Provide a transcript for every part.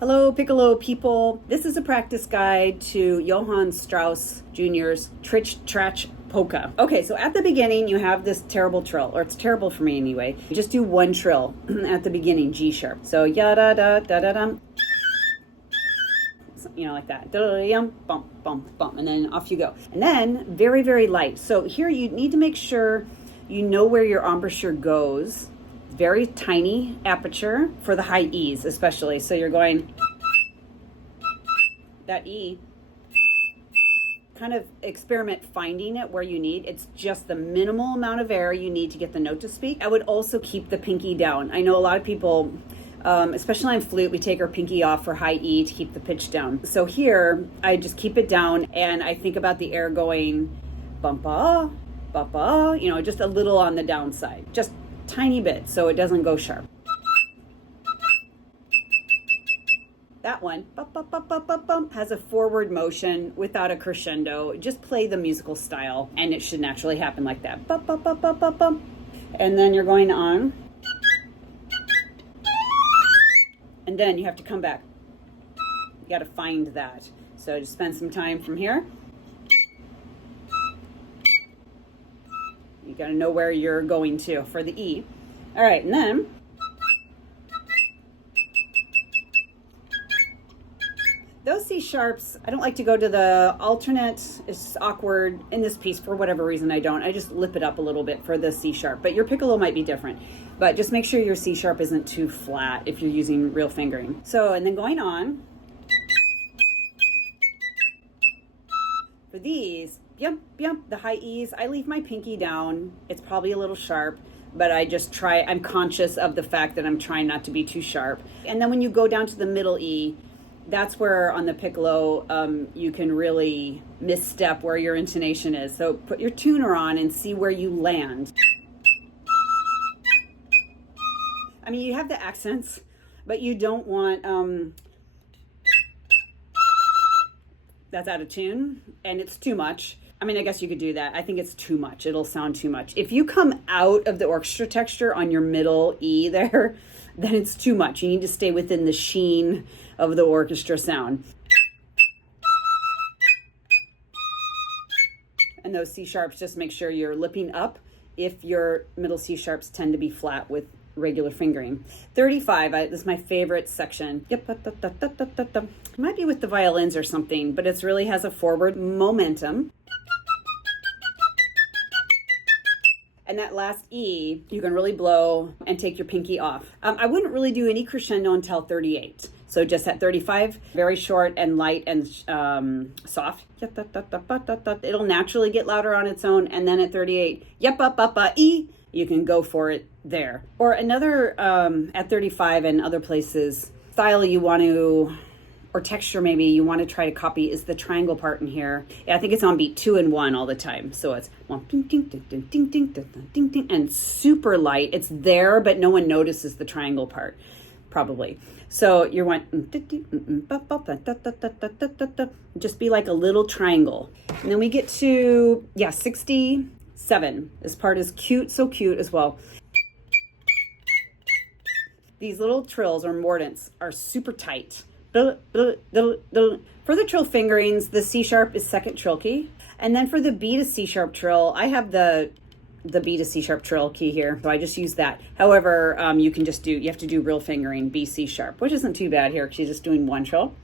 Hello, Piccolo people. This is a practice guide to Johann Strauss Jr.'s Tritsch-Tratsch Polka. Okay, so at the beginning, you have this terrible trill, or it's terrible for me anyway. You just do one trill at the beginning, G sharp. So, ya-da-da-da-da-dum. You know, like that. Da-da-da-yum, bump, bump, bump, and then off you go. And then, very, very light. So here you need to make sure you know where your embouchure goes. Very tiny aperture for the high E's especially. So you're going that E, kind of experiment finding it where you need. It's just the minimal amount of air you need to get the note to speak. I would also keep the pinky down. I know a lot of people, especially on flute, we take our pinky off for high E to keep the pitch down. So here, I just keep it down and I think about the air going bumpa, bumpa, you know, just a little on the downside. Just tiny bit so it doesn't go sharp. That one has a forward motion without a crescendo. Just play the musical style and it should naturally happen like that. And then you're going on. And then you have to come back. You got to find that. So just spend some time from here. You got to know where you're going to for the E. All right, and then those C sharps, I don't like to go to the alternate. It's awkward in this piece for whatever reason. I just lip it up a little bit for the C sharp, but your piccolo might be different. But just make sure your C sharp isn't too flat if you're using real fingering. So, and then going on. For these, the high E's, I leave my pinky down. It's probably a little sharp, but I'm conscious of the fact that I'm trying not to be too sharp. And then when you go down to the middle E, that's where on the piccolo, you can really misstep where your intonation is. So put your tuner on and see where you land. I mean, you have the accents, but you don't want, that's out of tune and it's too much. I mean, I guess you could do that. I think it's too much. It'll sound too much. If you come out of the orchestra texture on your middle E there, then it's too much. You need to stay within the sheen of the orchestra sound. And those C sharps, just make sure you're lipping up if your middle C sharps tend to be flat with regular fingering. 35, this is my favorite section. It might be with the violins or something, but it really has a forward momentum. And that last E, you can really blow and take your pinky off. I wouldn't really do any crescendo until 38. So just at 35, very short and light and soft. It'll naturally get louder on its own. And then at 38, E, you can go for it there. Or another, at 35 and other places, style you want to, or texture maybe you want to try to copy is the triangle part in here. Yeah, I think it's on beat 2 and 1 all the time. So it's 1 ding ding ding ding ding ding ding ding ding, and super light. It's there, but no one notices the triangle part, probably. So you're one, just be like a little triangle. And then we get to 67. This part is cute, so cute as well. These little trills or mordants are super tight. For the trill fingerings, the C sharp is second trill key. And then for the B to C sharp trill, I have the B to C sharp trill key here. So I just use that. However, you have to do real fingering, B, C sharp, which isn't too bad here because you're just doing one trill.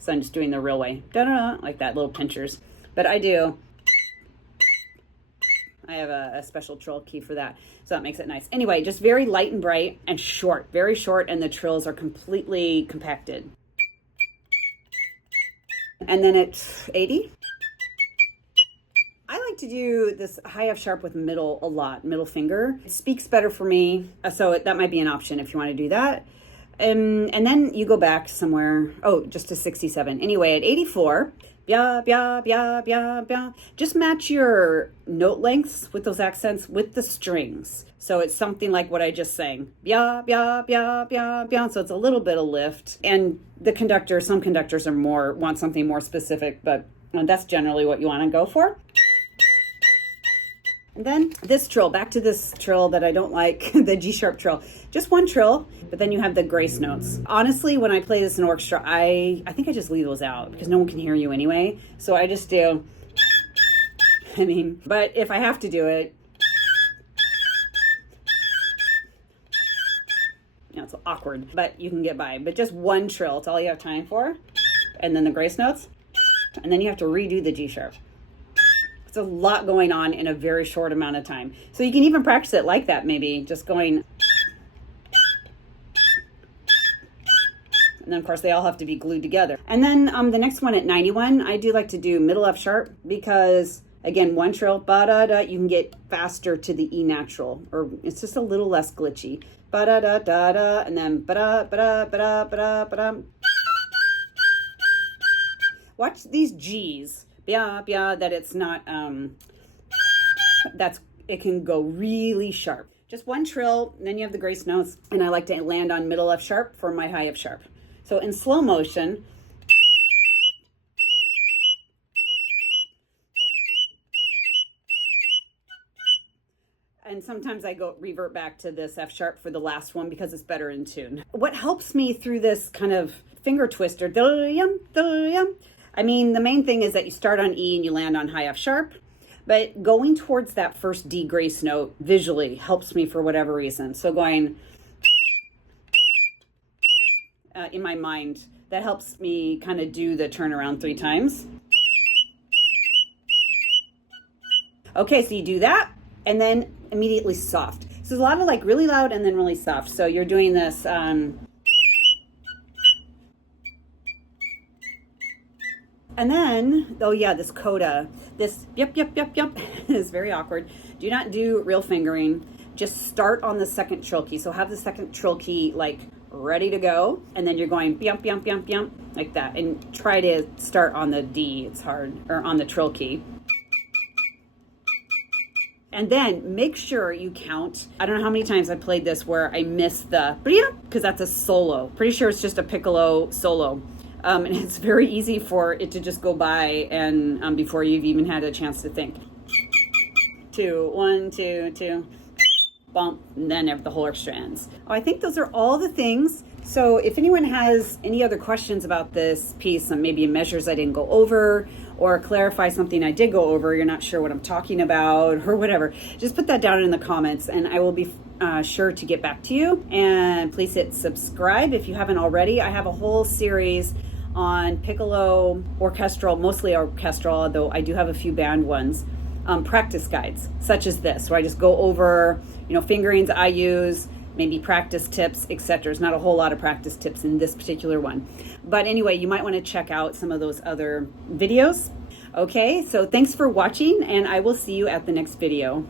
So I'm just doing the real way. Da-da-da, like that, little pinchers. But I have a special trill key for that, so that makes it nice. Anyway, just very light and bright and short, very short, and the trills are completely compacted. And then at 80, I like to do this high F sharp with middle a lot, middle finger. It speaks better for me, so that might be an option if you want to do that. And then you go back somewhere, just to 67. Anyway, at 84, just match your note lengths with those accents with the strings. So it's something like what I just sang. So it's a little bit of lift. And some conductors want something more specific, but that's generally what you want to go for. And then this trill, back to this trill that I don't like, the G sharp trill. Just one trill, but then you have the grace notes. Honestly, when I play this in orchestra, I think I just leave those out because no one can hear you anyway. So I just do, but if I have to do it, it's awkward, but you can get by. But just one trill, it's all you have time for. And then the grace notes, and then you have to redo the G sharp. It's a lot going on in a very short amount of time. So you can even practice it like that, maybe just going. And then of course they all have to be glued together. And then the next one at 91, I do like to do middle F sharp because again, one trill, ba-da-da, you can get faster to the E natural, or it's just a little less glitchy. Ba-da-da-da-da, and then ba-da-ba-da-ba-da-ba-da-ba-da. Watch these G's. Yeah, that it's not, it can go really sharp. Just one trill, then you have the grace notes, and I like to land on middle F sharp for my high F sharp. So in slow motion, and sometimes I revert back to this F sharp for the last one because it's better in tune. What helps me through this kind of finger twister, I mean, the main thing is that you start on E and you land on high F sharp, but going towards that first D grace note visually helps me for whatever reason. So going in my mind, that helps me kind of do the turnaround 3 times. Okay, so you do that and then immediately soft. So there's a lot of like really loud and then really soft. So you're doing this, and then, oh yeah, this coda, this yep, is very awkward. Do not do real fingering. Just start on the second trill key. So have the second trill key like ready to go. And then you're going yum, like that. And try to start on the D, it's hard, or on the trill key. And then make sure you count. I don't know how many times I played this where I missed the, because that's a solo. Pretty sure it's just a piccolo solo. And it's very easy for it to just go by and before you've even had a chance to think. 2, 1, 2, 2, bump, and then the whole orchestra ends. Oh, I think those are all the things. So if anyone has any other questions about this piece, maybe measures I didn't go over, or clarify something I did go over, you're not sure what I'm talking about, or whatever, just put that down in the comments and I will be sure to get back to you. And please hit subscribe if you haven't already. I have a whole series on piccolo orchestral, mostly orchestral, although I do have a few band ones, practice guides such as this, where I just go over, fingerings I use, maybe practice tips, etc. There's not a whole lot of practice tips in this particular one. But anyway, you might want to check out some of those other videos. Okay, so thanks for watching, and I will see you at the next video.